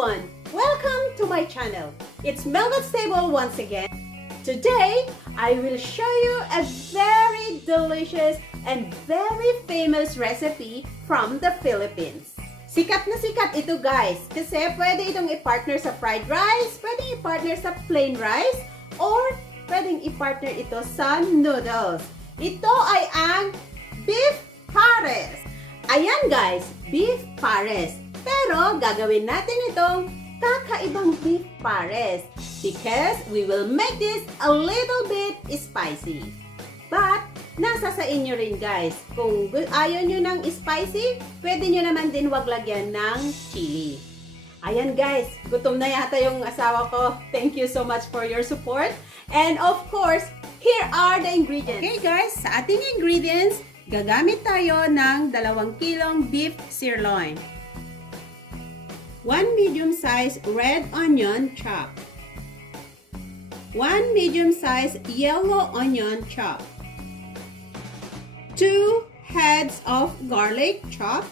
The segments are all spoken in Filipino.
everyone! Welcome to my channel. It's Mhelbeth's Table once again. Today, I will show you a very delicious and very famous recipe from the Philippines. Sikat na sikat ito guys kasi pwede itong i-partner sa fried rice, pwede i-partner sa plain rice, or pwedeng i-partner ito sa noodles. Ito ay ang beef pares. Ayan guys, beef pares. Pero gagawin natin itong kakaibang beef pares because we will make this a little bit spicy. But nasa sa inyo rin guys. Kung ayaw nyo ng spicy, pwede nyo naman din wag lagyan ng chili. Ayan guys, gutom na yata yung asawa ko. Thank you so much for your support. And of course, here are the ingredients. Okay guys, sa ating ingredients, gagamit tayo ng 2 kilong beef sirloin. 1 medium-sized red onion chopped. 1 medium-sized yellow onion chopped. 2 heads of garlic chopped.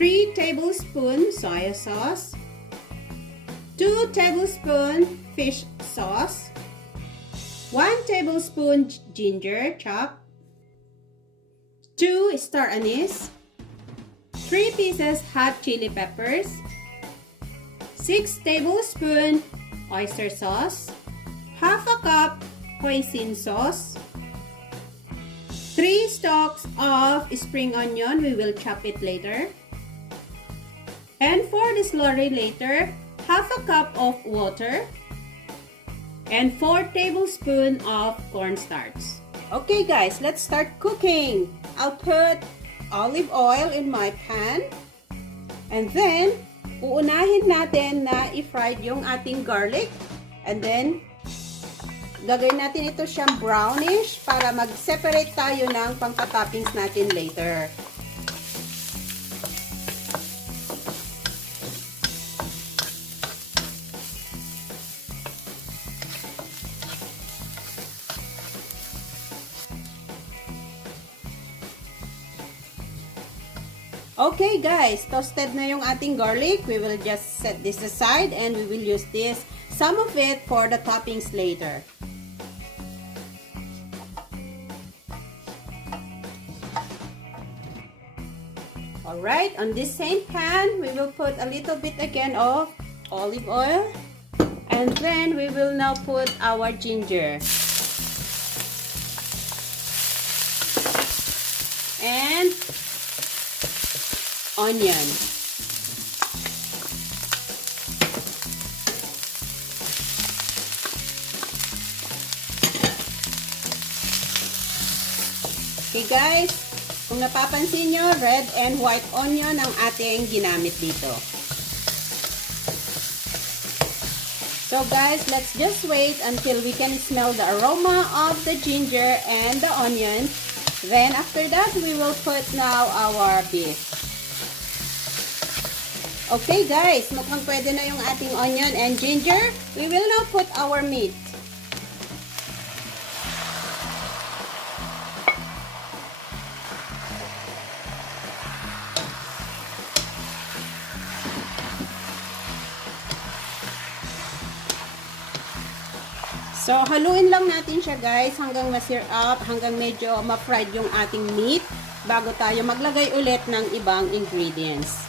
3 tablespoons soy sauce. 2 tablespoons fish sauce. 1 tablespoon ginger chopped. 2 star anise. 3 pieces hot chili peppers, 6 tablespoons oyster sauce, half a cup hoisin sauce, 3 stalks of spring onion, we will chop it later, and for the slurry later, half a cup of water, and 4 tablespoons of cornstarch. Okay guys, let's start cooking. I'll put olive oil in my pan. And then, uunahin natin na i-fried yung ating garlic. And then, gagawin natin ito siyang brownish para mag-separate tayo ng pangka-toppings natin later. Okay guys, toasted na yung ating garlic. We will just set this aside and we will use some of it for the toppings later. Alright, on this same pan, we will put a little bit again of olive oil. And then we will now put our ginger. And onion. Okay guys, kung napapansin nyo, red and white onion ang ating ginamit dito. So guys, let's just wait until we can smell the aroma of the ginger and the onion. Then after that, we will put now our beef. Okay guys, mukhang pwede na yung ating onion and ginger. We will now put our meat. So, haluin lang natin siya guys hanggang ma-sear up, hanggang medyo ma-fried yung ating meat bago tayo maglagay ulit ng ibang ingredients.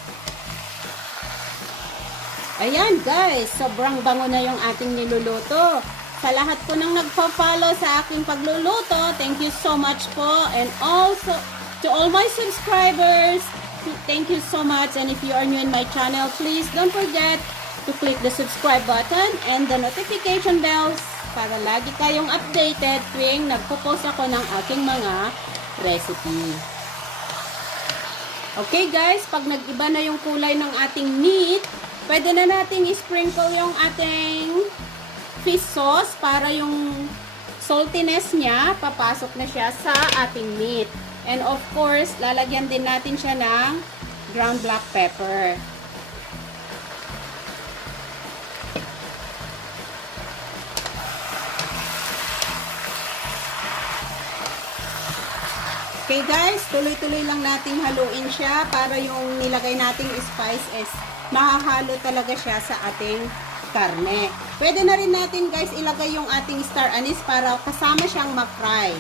Ayan guys, sobrang bango na yung ating niluluto. Sa lahat po nang nagpa-follow sa aking pagluluto, thank you so much po. And also, to all my subscribers, thank you so much. And if you are new in my channel, please don't forget to click the subscribe button and the notification bells para lagi kayong updated tuwing nagpo-post ako ng aking mga recipe. Okay guys, pag nag-iba na yung kulay ng ating meat, pwede na nating i-sprinkle yung ating fish sauce para yung saltiness niya, papasok na siya sa ating meat. And of course, lalagyan din natin siya ng ground black pepper. Okay guys, tuloy-tuloy lang nating haluin siya para yung nilagay nating spice is mahahalo talaga siya sa ating karne. Pwede na rin natin guys ilagay yung ating star anise para kasama siyang ma-fry.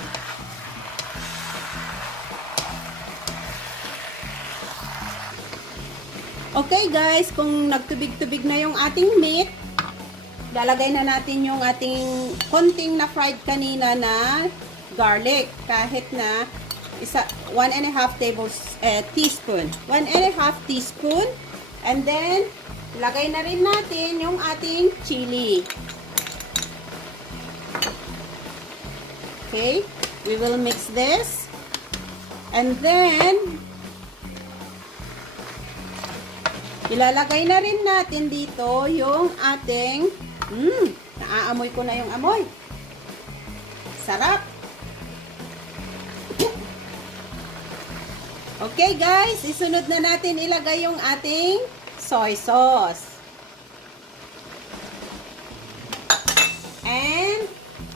Okay guys, kung nagtubig-tubig na yung ating meat, lalagay na natin yung ating konting na fried kanina na garlic. Kahit na 1.5 teaspoon. 1.5 teaspoon. And then, lagay na rin natin yung ating chili. Okay. We will mix this. And then, ilalagay na rin natin dito yung ating naaamoy ko na yung amoy. Sarap. Okay guys, isunod na natin ilagay yung ating soy sauce. And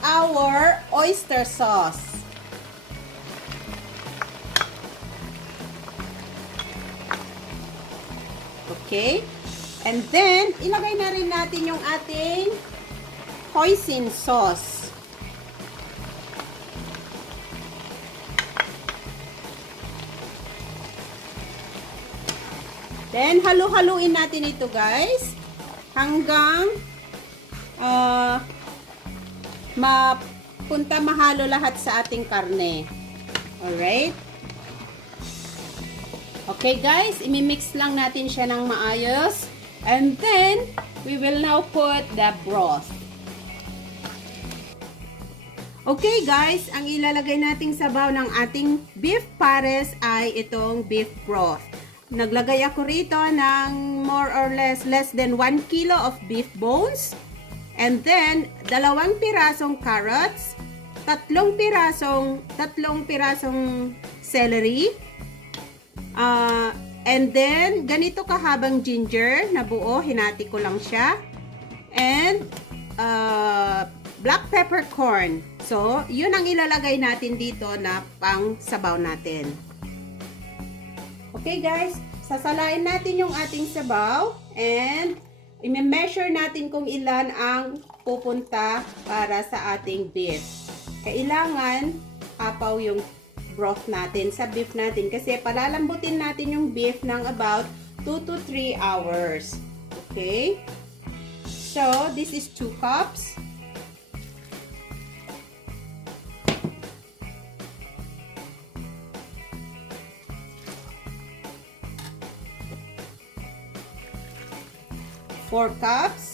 our oyster sauce. Okay? And then, ilagay na rin natin yung ating hoisin sauce. Then, halu-haluin natin ito guys hanggang mahalo lahat sa ating karne. Alright? Okay guys, imimix lang natin siya ng maayos. And then, we will now put the broth. Okay guys, ang ilalagay nating sabaw ng ating beef pares ay itong beef broth. Naglagay ako rito ng more or less than 1 kilo of beef bones. And then, 2 pirasong carrots, 3 pirasong celery, and then, ganito kahabang ginger na buo, hinati ko lang siya. And, black peppercorn. So, yun ang ilalagay natin dito na pang sabaw natin. Okay guys, sasalain natin yung ating sabaw and i-measure natin kung ilan ang pupunta para sa ating beef. Kailangan apaw yung broth natin sa beef natin kasi palalambutin natin yung beef ng about 2 to 3 hours. Okay? So, this is 2 cups. Four cups.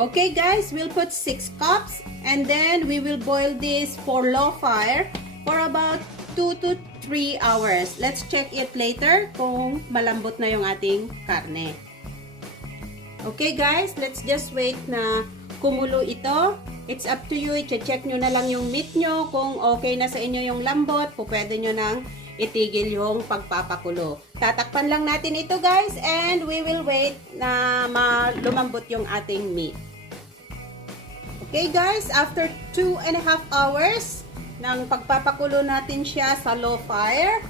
Okay guys, we'll put 6 cups and then we will boil this for low fire for about 2 to 3 hours. Let's check it later kung malambot na yung ating karne. Okay guys, let's just wait na kumulo ito. It's up to you. I-check nyo na lang yung meat nyo. Kung okay na sa inyo yung lambot, pwede nyo nang itigil yung pagpapakulo. Tatakpan lang natin ito guys and we will wait na lumambot yung ating meat. Okay guys, after 2.5 hours ng pagpapakulo natin siya sa low fire,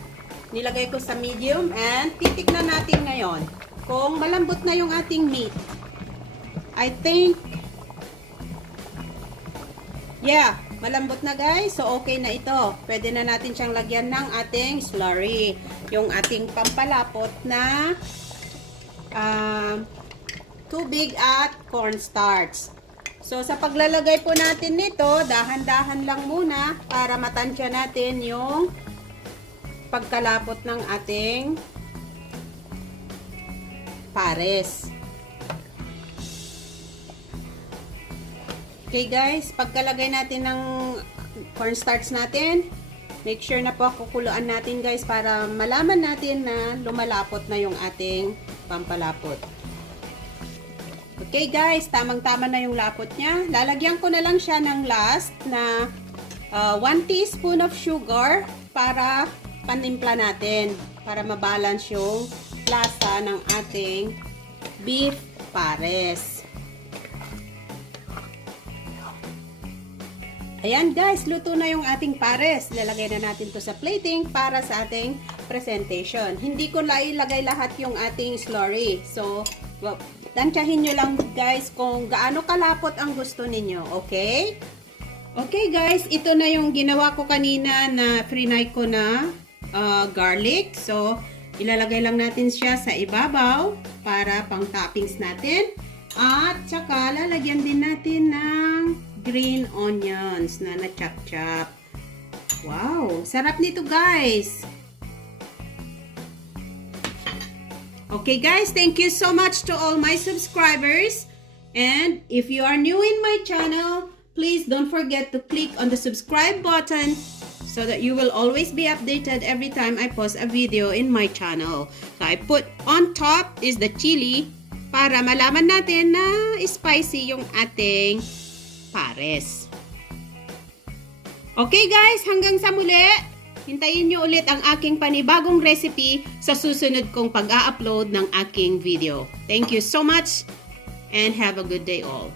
nilagay ko sa medium and titignan natin ngayon kung malambot na yung ating meat. I think, yeah, malambot na guys. So, okay na ito. Pwede na natin siyang lagyan ng ating slurry. Yung ating pampalapot na tubig at cornstarch. So, sa paglalagay po natin nito, dahan-dahan lang muna para matansya natin yung pagkalapot ng ating pares. Okay guys, pagkalagay natin ng cornstarch natin, make sure na po kukuluan natin guys para malaman natin na lumalapot na yung ating pampalapot. Okay guys, tamang-tama na yung lapot niya. Lalagyan ko na lang siya ng last na 1 teaspoon of sugar para panimpla natin, para mabalance yung lasa ng ating beef pares. Ayan guys, luto na yung ating pares. Lalagay na natin to sa plating para sa ating presentation. Hindi ko ilagay lahat yung ating slurry. So, tansyahin nyo lang guys kung gaano kalapot ang gusto ninyo. Okay? Okay guys, ito na yung ginawa ko kanina na frinay ko na garlic. So, ilalagay lang natin siya sa ibabaw para pang toppings natin. At saka lalagyan din natin ng green onions na na-chop-chop. Wow! Sarap nito guys! Okay guys, thank you so much to all my subscribers. And if you are new in my channel, please don't forget to click on the subscribe button so that you will always be updated every time I post a video in my channel. So I put on top is the chili para malaman natin na spicy yung ating pares. Okay guys, hanggang sa muli. Hintayin nyo ulit ang aking panibagong recipe sa susunod kong pag-a-upload ng aking video. Thank you so much and have a good day all.